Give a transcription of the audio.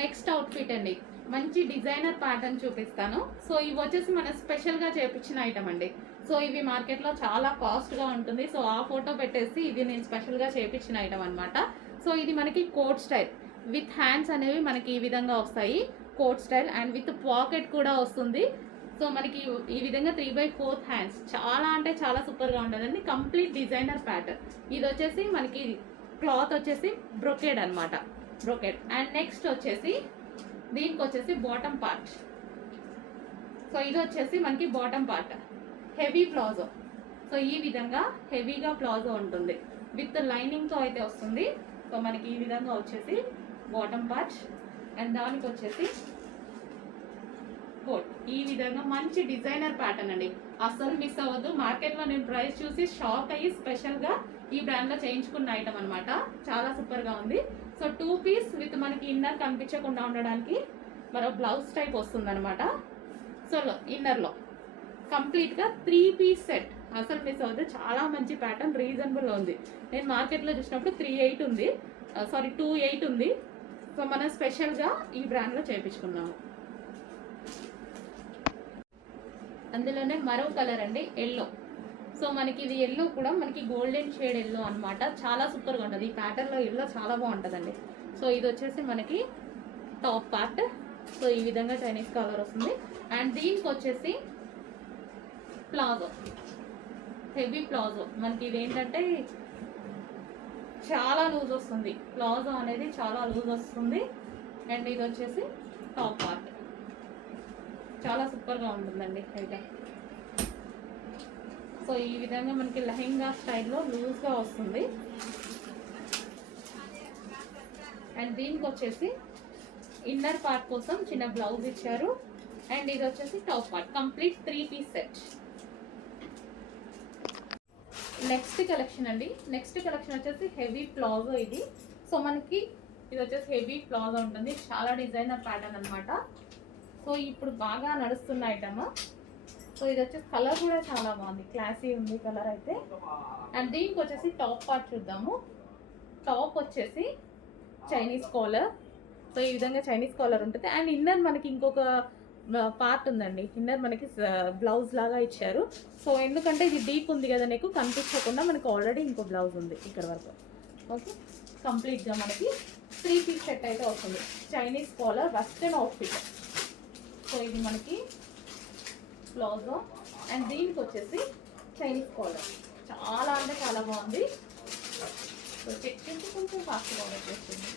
Next outfit అండి. మంచి designer pattern చూపిస్తాను. సో ఇవి వచ్చేసి మన స్పెషల్గా చేపించిన ఐటమ్ అండి. సో ఇవి మార్కెట్లో చాలా కాస్ట్గా ఉంటుంది. సో ఆ ఫోటో పెట్టేసి ఇది నేను స్పెషల్గా చేపించిన ఐటమ్ అనమాట సో ఇది మనకి కోట్ స్టైల్ విత్ హ్యాండ్స్ అనేవి మనకి ఈ విధంగా వస్తాయి. Coat style and with pocket కూడా వస్తుంది. సో మనకి ఈ విధంగా త్రీ బై ఫోర్త్ హ్యాండ్స్ చాలా అంటే చాలా సూపర్గా ఉంటుందండి కంప్లీట్ డిజైనర్ ప్యాటర్న్ ఇది వచ్చేసి మనకి క్లాత్ వచ్చేసి బ్రొకేడ్ అనమాట బ్రొకేడ్ అండ్ నెక్స్ట్ వచ్చేసి దీనికి వచ్చేసి బాటమ్ పార్ట్ సో ఇది వచ్చేసి మనకి bottom part heavy palazzo so ఈ విధంగా హెవీగా ప్లాజో ఉంటుంది. విత్ లైనింగ్తో అయితే వస్తుంది. సో మనకి ఈ విధంగా వచ్చేసి బాటమ్ పార్ట్ అండ్ దానికి వచ్చేసి ఈ విధంగా మంచి డిజైనర్ ప్యాటర్న్ అండి. అస్సలు మిస్ అవ్వద్దు. మార్కెట్లో నేను ప్రైస్ చూసి షాక్ అయ్యి స్పెషల్గా ఈ బ్రాండ్లో చేయించుకున్న ఐటమ్ అనమాట చాలా సూపర్గా ఉంది. సో టూ పీస్ విత్ మనకి ఇన్నర్ కనిపించకుండా ఉండడానికి మరో బ్లౌజ్ టైప్ వస్తుంది అనమాట సో ఇన్నర్లో కంప్లీట్గా త్రీ పీస్ సెట్ అసలు మిస్ అవ్వద్దు. చాలా మంచి ప్యాటర్న్ రీజనబుల్ ఉంది. నేను మార్కెట్లో చూసినప్పుడు త్రీ ఎయిట్ ఉంది. సారీ టూ ఎయిట్ ఉంది. సో మనం స్పెషల్గా ఈ బ్రాండ్లో చేయించుకున్నాము. అందులోనే మరో కలర్ అండి ఎల్లో సో మనకి ఇది ఎల్లో కూడా మనకి గోల్డెన్ షేడ్ ఎల్లో అనమాట చాలా సూపర్గా ఉంటుంది. ఈ ప్యాటర్న్లో ఎల్లో చాలా బాగుంటుందండి. సో ఇది వచ్చేసి మనకి టాప్ పార్ట్ సో ఈ విధంగా చైనీస్ కలర్ వస్తుంది. అండ్ దీనికి వచ్చేసి ప్లాజో హెవీ ప్లాజో. మనకి ఇది ఏంటంటే చాలా లూజ్ వస్తుంది. ప్లాజో అనేది చాలా లూజ్ వస్తుంది. అండ్ ఇది వచ్చేసి టాప్ పార్ట్ చాలా సూపర్గా ఉంటుందండి అయితే. సో ఈ విధంగా మనకి లెహెంగా స్టైల్లో లూజ్గా వస్తుంది. అండ్ దీనికి వచ్చేసి ఇన్నర్ పార్ట్ కోసం చిన్న బ్లౌజ్ ఇచ్చారు. అండ్ ఇది వచ్చేసి top part complete three piece set. Next collection అండి. నెక్స్ట్ కలెక్షన్ వచ్చేసి హెవీ ప్లాజో ఇది. సో మనకి ఇది వచ్చేసి హెవీ ప్లాజో ఉంటుంది. చాలా డిజైనర్ ప్యాటర్న్ అనమాట సో ఇప్పుడు బాగా నడుస్తున్న ఐటమ్ సో ఇది వచ్చేసి కలర్ కూడా చాలా బాగుంది. క్లాసీ ఉంది కలర్ అయితే. అండ్ దీనికి వచ్చేసి టాప్ పార్ట్ చూద్దాము. టాప్ వచ్చేసి చైనీస్ కాలర్ సో ఈ విధంగా చైనీస్ కాలర్ ఉంటుంది. అండ్ ఇన్నర్ మనకి ఇంకొక పార్ట్ ఉందండి. ఇన్నర్ మనకి బ్లౌజ్ లాగా ఇచ్చారు. సో ఎందుకంటే ఇది డీప్ ఉంది కదా నీకు కనిపించకుండా మనకి ఆల్రెడీ ఇంకో బ్లౌజ్ ఉంది ఇక్కడ వరకు. ఓకే కంప్లీట్గా మనకి త్రీ పీస్ సెట్ అయితే వస్తుంది Chinese collar western outfit so ఇది మనకి ప్లాజో అండ్ దీనికి వచ్చేసి చైనీస్ కాలర్ చాలా అంటే చాలా బాగుంది. సో చెక్ చేసి కొంచెం ఫాస్ట్గా వచ్చేస్తుంది చేస్తుంది